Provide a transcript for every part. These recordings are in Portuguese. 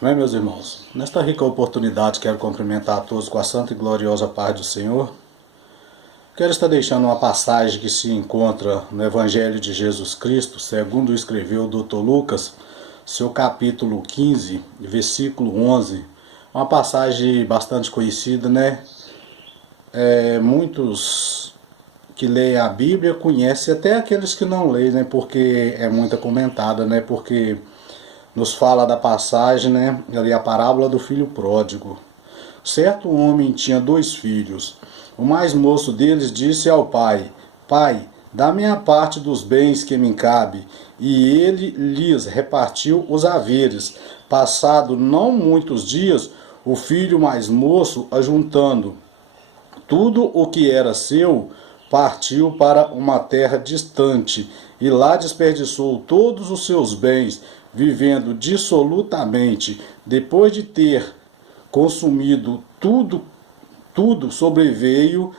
Amém, meus irmãos? Nesta rica oportunidade, quero cumprimentar a todos com a santa e gloriosa paz do Senhor. Quero estar deixando uma passagem que se encontra no Evangelho de Jesus Cristo, segundo escreveu o Dr. Lucas, seu capítulo 15, versículo 11. Uma passagem bastante conhecida, né? Muitos que leem a Bíblia conhecem, até aqueles que não leem, né? Porque é muito comentada, né? Porque nos fala da passagem, né? Ali a parábola do filho pródigo. Certo homem tinha 2 filhos. O mais moço deles disse ao pai: Pai, dá-me a parte dos bens que me cabe. E ele lhes repartiu os haveres. Passado não muitos dias, o filho mais moço, ajuntando tudo o que era seu, partiu para uma terra distante e lá desperdiçou todos os seus bens, vivendo dissolutamente. Depois de ter consumido tudo, sobreveio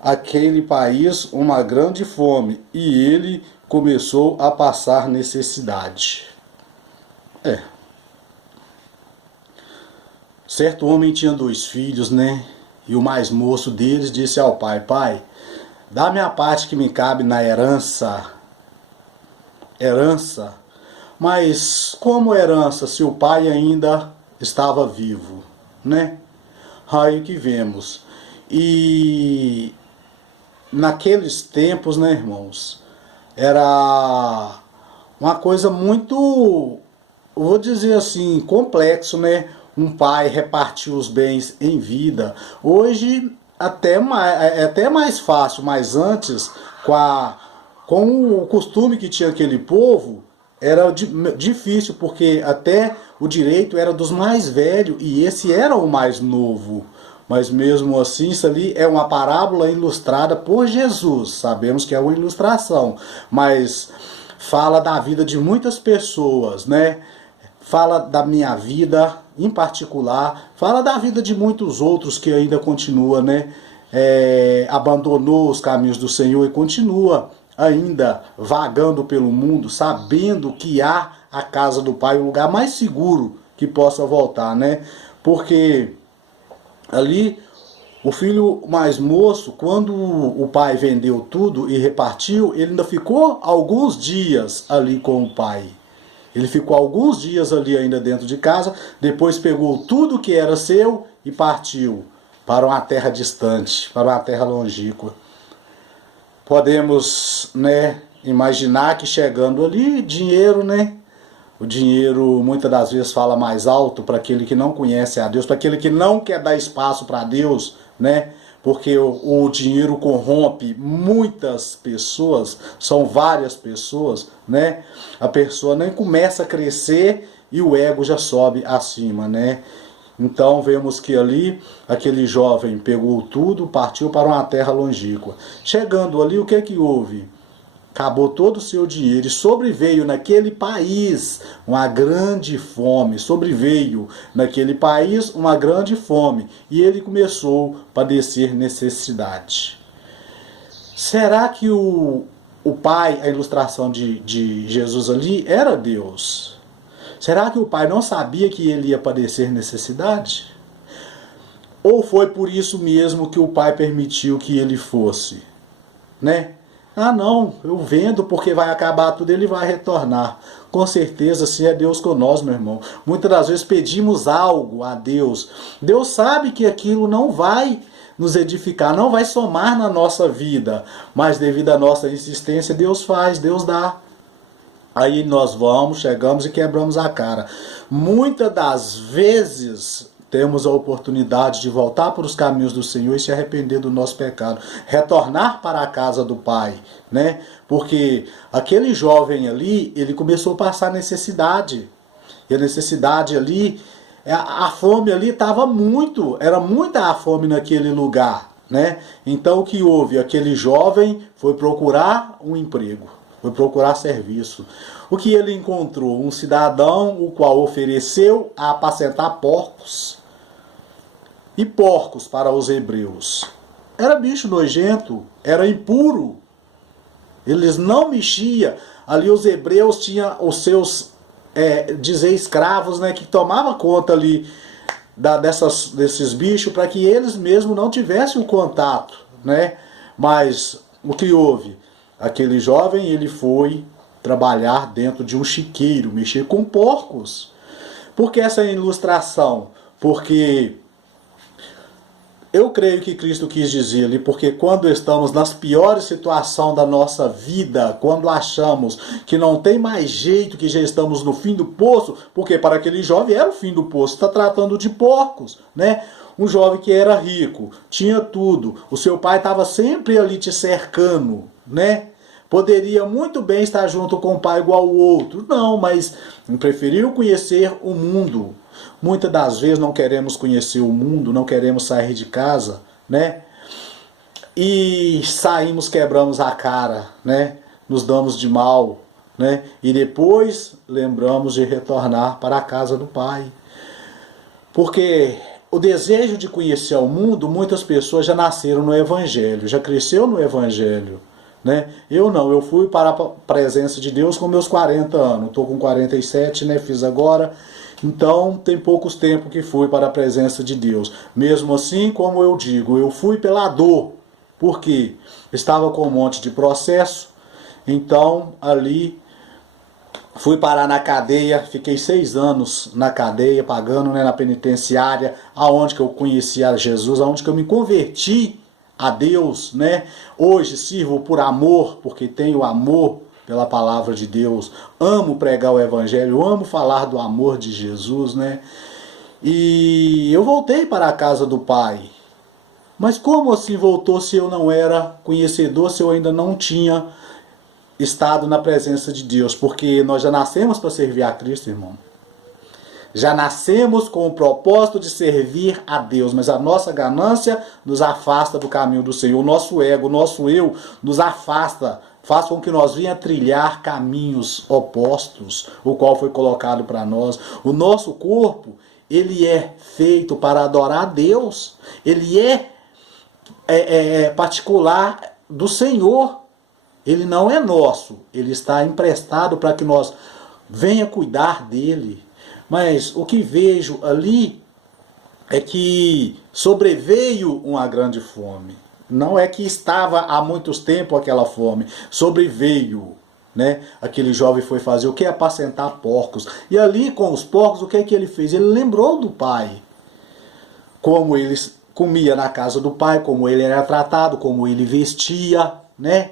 àquele país uma grande fome e ele começou a passar necessidade. Certo homem tinha 2 filhos, né? E o mais moço deles disse ao pai: Pai, dá-me a parte que me cabe na herança. Mas como herança se o pai ainda estava vivo, né? Aí que vemos. E naqueles tempos, né, irmãos, era uma coisa muito, vou dizer assim, complexo, né? Um pai repartir os bens em vida. Hoje é até mais fácil, mas antes, com o costume que tinha aquele povo, era difícil, porque até o direito era dos mais velhos e esse era o mais novo. Mas mesmo assim, isso ali é uma parábola ilustrada por Jesus. Sabemos que é uma ilustração, mas fala da vida de muitas pessoas, né? Fala da minha vida em particular, fala da vida de muitos outros que ainda continua, né? Abandonou os caminhos do Senhor e continua ainda vagando pelo mundo, sabendo que há a casa do Pai, o lugar mais seguro que possa voltar, né? Porque ali o filho mais moço, quando o pai vendeu tudo e repartiu, ele ainda ficou alguns dias ali com o pai. Ele ficou alguns dias ali ainda dentro de casa, depois pegou tudo que era seu e partiu para uma terra distante, para uma terra longínqua. Podemos, né, imaginar que chegando ali, dinheiro, né? O dinheiro muitas das vezes fala mais alto para aquele que não conhece a Deus, para aquele que não quer dar espaço para Deus, né? Porque o dinheiro corrompe muitas pessoas, são várias pessoas, né? A pessoa nem começa a crescer e o ego já sobe acima, né? Então vemos que ali aquele jovem pegou tudo, partiu para uma terra longínqua. Chegando ali, o que é que houve? Acabou todo o seu dinheiro e sobreveio naquele país uma grande fome. Sobreveio naquele país uma grande fome. E ele começou a padecer necessidade. Será que o pai, a ilustração de Jesus ali, era Deus? Será que o pai não sabia que ele ia padecer necessidade? Ou foi por isso mesmo que o pai permitiu que ele fosse? Né? Ah não, eu vendo porque vai acabar tudo, ele vai retornar. Com certeza, se é Deus conosco, meu irmão. Muitas das vezes pedimos algo a Deus. Deus sabe que aquilo não vai nos edificar, não vai somar na nossa vida. Mas devido à nossa insistência, Deus faz, Deus dá. Aí nós vamos, chegamos e quebramos a cara. Muitas das vezes temos a oportunidade de voltar para os caminhos do Senhor e se arrepender do nosso pecado, retornar para a casa do Pai, né? Porque aquele jovem ali, ele começou a passar necessidade. E a necessidade ali, a fome ali estava era muita a fome naquele lugar, né? Então o que houve? Aquele jovem foi procurar um emprego, foi procurar serviço. O que ele encontrou? Um cidadão o qual ofereceu a apacentar porcos. E porcos para os hebreus era bicho nojento, era impuro. Eles não mexiam. Ali os hebreus tinham os seus dizer escravos, né, que tomava conta ali desses bichos para que eles mesmos não tivessem o contato, né? Mas o que houve? Aquele jovem, ele foi trabalhar dentro de um chiqueiro, mexer com porcos. Por que essa ilustração? Porque eu creio que Cristo quis dizer ali, porque quando estamos nas piores situações da nossa vida, quando achamos que não tem mais jeito, que já estamos no fim do poço, porque para aquele jovem era o fim do poço, está tratando de porcos, né? Um jovem que era rico, tinha tudo, o seu pai estava sempre ali te cercando, né? Poderia muito bem estar junto com o pai igual o outro, não, mas preferiu conhecer o mundo. Muitas das vezes não queremos conhecer o mundo, não queremos sair de casa, né? E saímos, quebramos a cara, né? Nos damos de mal, né? E depois lembramos de retornar para a casa do Pai. Porque o desejo de conhecer o mundo, muitas pessoas já nasceram no Evangelho, já cresceu no Evangelho, né? Eu não, eu fui para a presença de Deus com meus 40 anos, estou com 47, né? Fiz agora. Então, tem poucos tempos que fui para a presença de Deus. Mesmo assim, como eu digo, eu fui pela dor, porque estava com um monte de processo. Então, ali, fui parar na cadeia, fiquei 6 anos na cadeia, pagando, né, na penitenciária, aonde que eu conheci a Jesus, aonde que eu me converti a Deus, né? Hoje sirvo por amor, porque tenho amor pela palavra de Deus, amo pregar o evangelho, amo falar do amor de Jesus, né? E eu voltei para a casa do Pai. Mas como assim voltou se eu não era conhecedor, se eu ainda não tinha estado na presença de Deus? Porque nós já nascemos para servir a Cristo, irmão. Já nascemos com o propósito de servir a Deus, mas a nossa ganância nos afasta do caminho do Senhor. O nosso ego, o nosso eu nos afasta, faz com que nós venha trilhar caminhos opostos, o qual foi colocado para nós. O nosso corpo, ele é feito para adorar a Deus. Ele é particular do Senhor. Ele não é nosso. Ele está emprestado para que nós venha cuidar dele. Mas o que vejo ali é que sobreveio uma grande fome. Não é que estava há muitos tempos aquela fome, sobreveio, né? Aquele jovem foi fazer o que? Apacentar porcos. E ali com os porcos, o que é que ele fez? Ele lembrou do pai. Como ele comia na casa do pai, como ele era tratado, como ele vestia, né?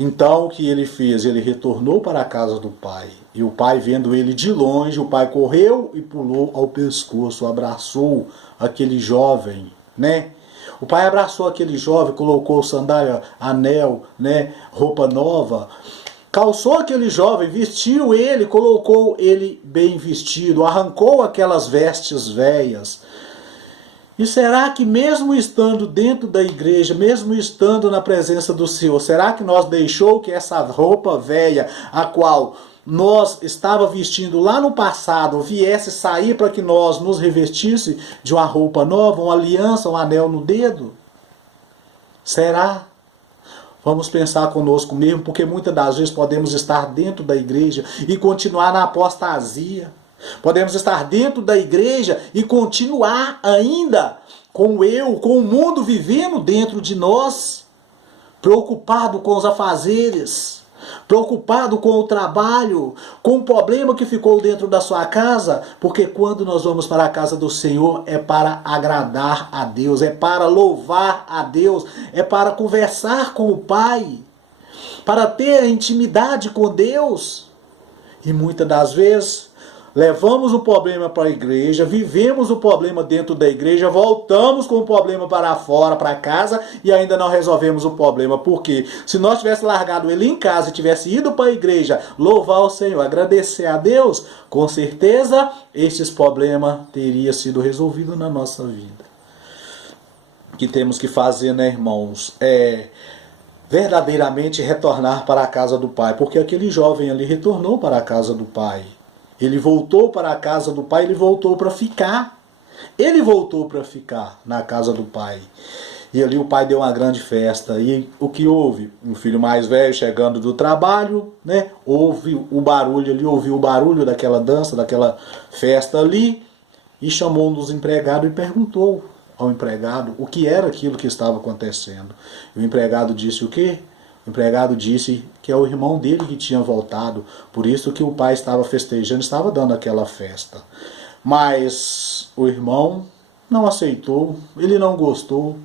Então o que ele fez? Ele retornou para a casa do pai. E o pai, vendo ele de longe, o pai correu e pulou ao pescoço, abraçou aquele jovem, né? O pai abraçou aquele jovem, colocou sandália, anel, né, roupa nova, calçou aquele jovem, vestiu ele, colocou ele bem vestido, arrancou aquelas vestes velhas. E será que mesmo estando dentro da igreja, mesmo estando na presença do Senhor, será que nós deixou que essa roupa velha, a qual nós estava vestindo lá no passado, viesse sair para que nós nos revestisse de uma roupa nova, uma aliança, um anel no dedo? Será? Vamos pensar conosco mesmo, porque muitas das vezes podemos estar dentro da igreja e continuar na apostasia. Podemos estar dentro da igreja e continuar ainda com com o mundo vivendo dentro de nós, preocupado com os afazeres, preocupado com o trabalho, com o problema que ficou dentro da sua casa, porque quando nós vamos para a casa do Senhor é para agradar a Deus, é para louvar a Deus, é para conversar com o Pai, para ter intimidade com Deus. E muitas das vezes levamos o problema para a igreja, vivemos o problema dentro da igreja, voltamos com o problema para fora, para casa, e ainda não resolvemos o problema. Porque se nós tivéssemos largado ele em casa e tivesse ido para a igreja, louvar o Senhor, agradecer a Deus, com certeza esses problemas teriam sido resolvidos na nossa vida. O que temos que fazer, né, irmãos, é verdadeiramente retornar para a casa do Pai, porque aquele jovem ali retornou para a casa do Pai. Ele voltou para a casa do Pai, ele voltou para ficar. Ele voltou para ficar na casa do Pai. E ali o pai deu uma grande festa. E o que houve? O filho mais velho chegando do trabalho, né? Ouve o barulho ali, ouviu o barulho daquela dança, daquela festa ali, e chamou um dos empregados e perguntou ao empregado o que era aquilo que estava acontecendo. E o empregado disse o quê? O empregado disse que é o irmão dele que tinha voltado, por isso que o pai estava festejando, estava dando aquela festa. Mas o irmão não aceitou, ele não gostou.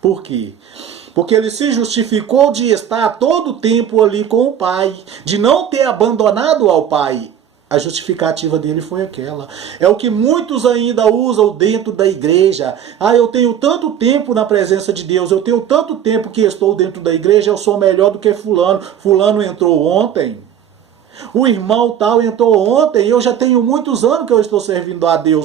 Por quê? Porque ele se justificou de estar todo o tempo ali com o pai, de não ter abandonado ao pai. A justificativa dele foi aquela. É o que muitos ainda usam dentro da igreja. Ah, eu tenho tanto tempo na presença de Deus, eu tenho tanto tempo que estou dentro da igreja, eu sou melhor do que fulano. Fulano entrou ontem. O irmão tal entrou ontem, eu já tenho muitos anos que eu estou servindo a Deus.